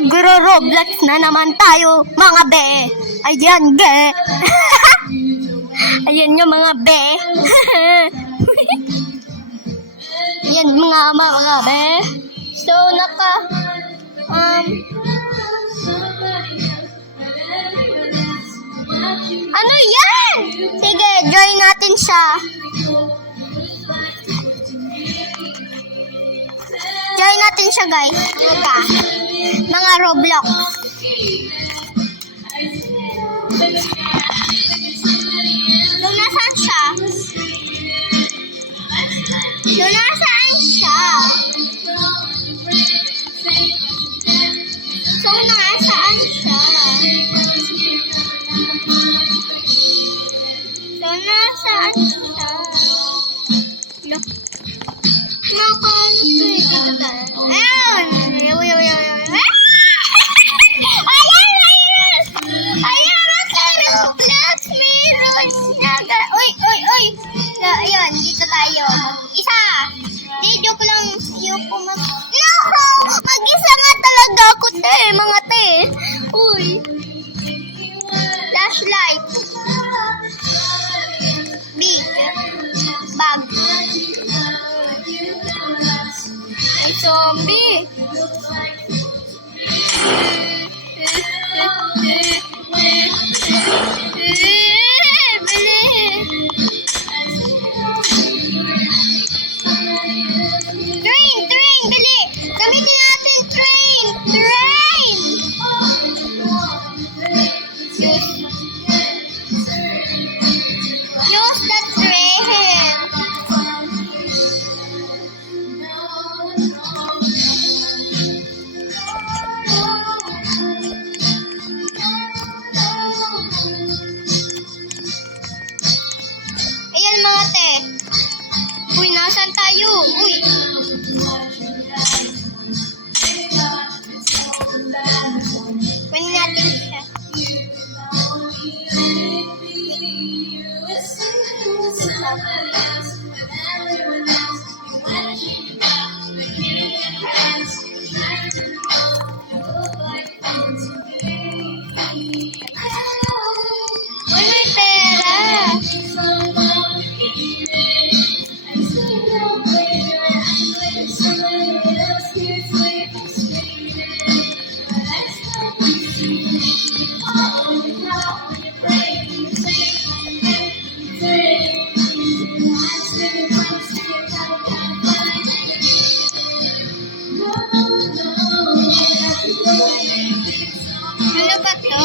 Magro-Roblox na naman tayo, mga be. Ayan, be. Ayan nga, mga be. Ayan, mga be. So, ano yan? Sige, join natin siya. Join natin siya, guys. Mga Roblox. So, nasaan siya? So, nasaan siya? So, nasaan siya? So, nasaan siya? Ayun! Ayun, dito tayo. Isa! Di, joke lang. Ayoko No! Mag-isa nga talaga ako, mga te. Uy. Flashlight. Big. Bag. Ay, zombie. Train, dali. Gamitin natin train. Use the train. Ayan, mga te. Uy, nasan tayo? Uy. Kunin natin siya. Uy, may pera. Ano ba to?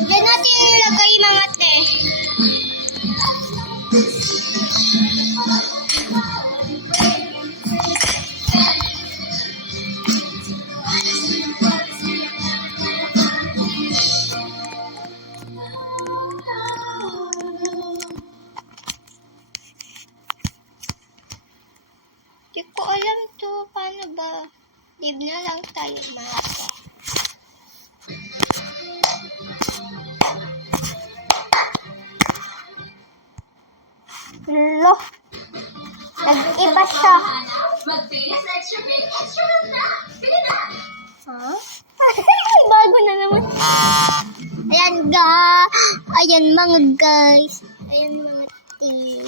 Diyan natin ilagay, mga te. Di ko alam to. Paano ba? Leave na lang tayo, mga te. Lo. Nag-iba siya. Huh? Bago na naman. Ayan mga guys. Ayan mga tea.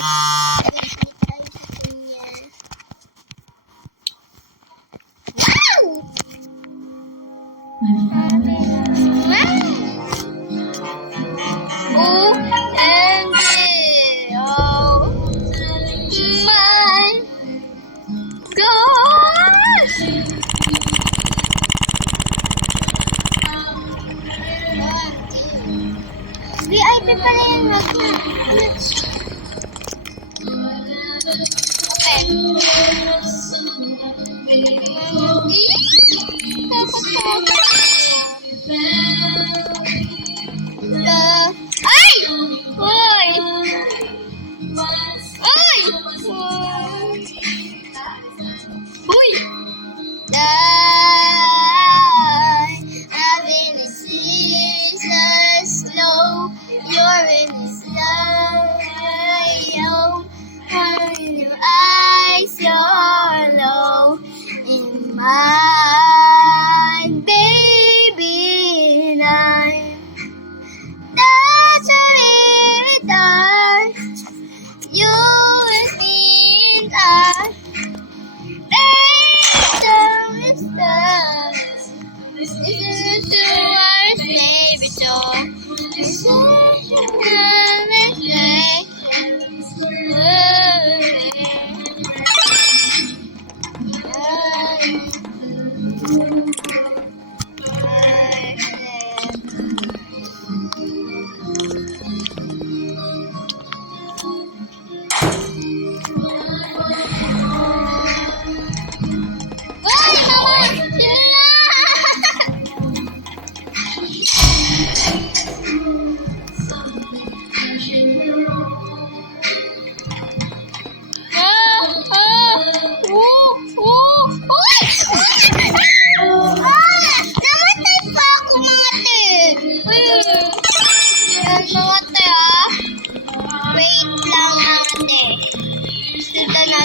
VIP pala yan, Ay! Uy! I've been a season slow. You're in the slow. Your eyes so low.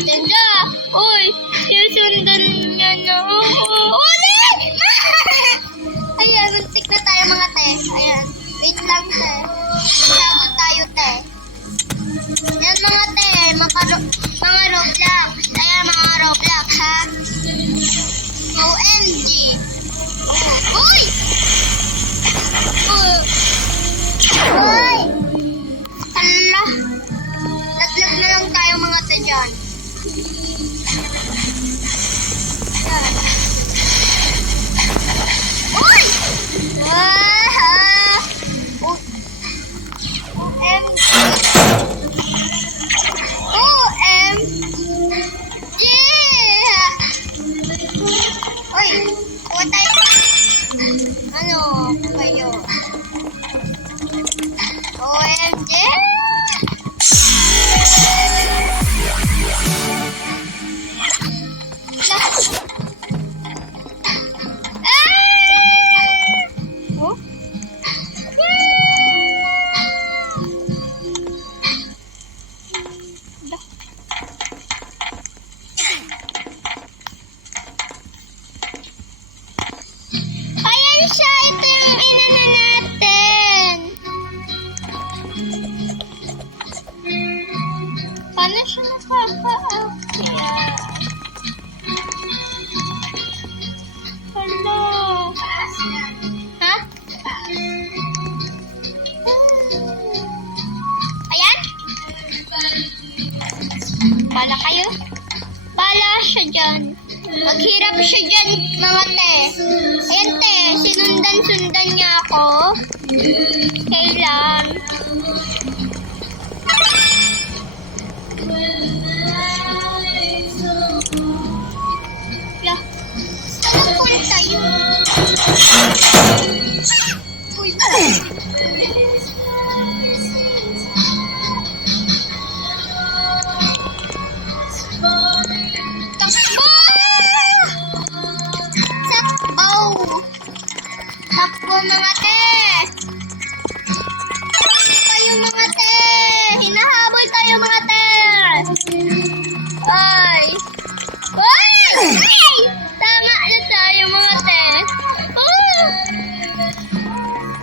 Tanda! Uy! Sisundan niya na ako. Ulit! Ayan, muntik na tayo mga te. Ayan. Wait lang te. Sabot tayo te. Ayan mga te. Mga Roblox. Ayan mga Roblox ha. OMG. Uy! Uy! Hala. Laglag na lang tayo mga te dyan. Ayan. Uy! Ah! OMG! OMG! Uy! Kuha tayo. Ano? Kayo. OMG! Oh? Ayan siya, ito yung inana natin. Paano siya nakaka-akyat? Hala. Ha? Ayan? Bala kayo? Bala siya dyan. Maghirap siya dyan, mga te. Ayan te, sinundan-sundan niya ako. Kailan? Lah, saan punta yun? Uy, takbo! Takbo! Takbo mga te! Takbo kayo mga te! Hinahabol tayo mga te! Ay! Ay! Ay! Tama na tayo mga te! Oh!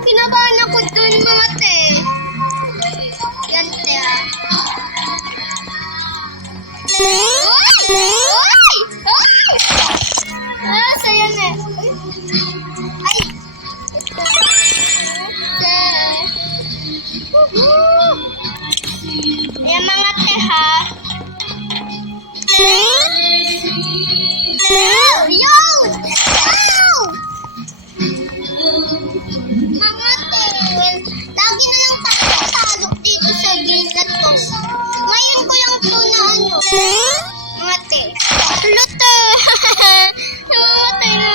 Kinabahan ako dun mga te! Yan te ha! Ay! Ay! Ay! Ah, sayang eh! Ay! Ito! Te! Ayan mga te ha! Yo! Ow! Mga tel, lagi na lang tayo dito sa game na to. Ngayon ko lang to na ano. Mga tel. Luto! Namamatay na.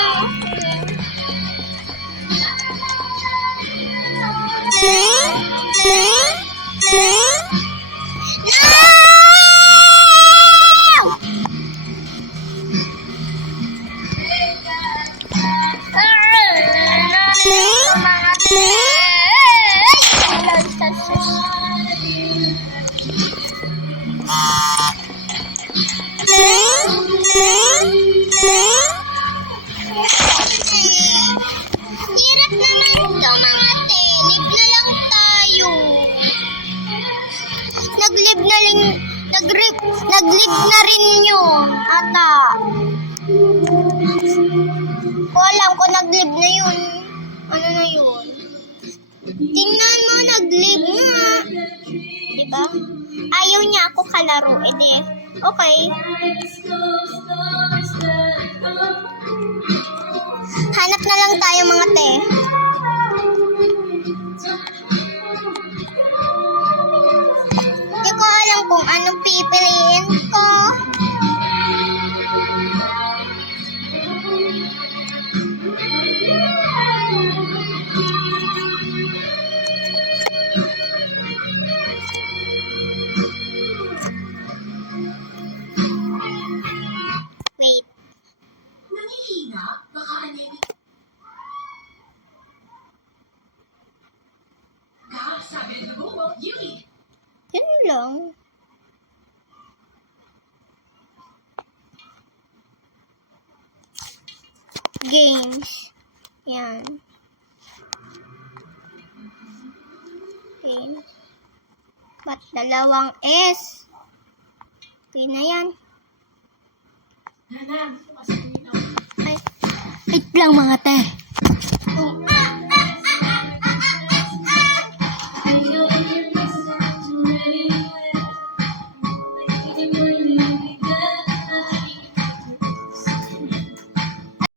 Hirap naman ito mga te. Live na lang tayo. Nag-live na rin, nag-live na rin yun. Ata. Ko alam ko nag-live na yun. Ano na yun? Tingnan mo, nag-live na. Diba? Ayaw niya ako kalaro. Eh di, okay. Hanap na lang tayo mga te. Hindi ko alam kung anong pipiliin ko. Wait. Nangihina? Baka anemic ka? Sabi ng dugo mo, Yui! Yun lang. games. Yan. Okay. Ba't dalawang S? Okay na yan. Nana, gusto ko kasi ako. Ay, wait lang mga te.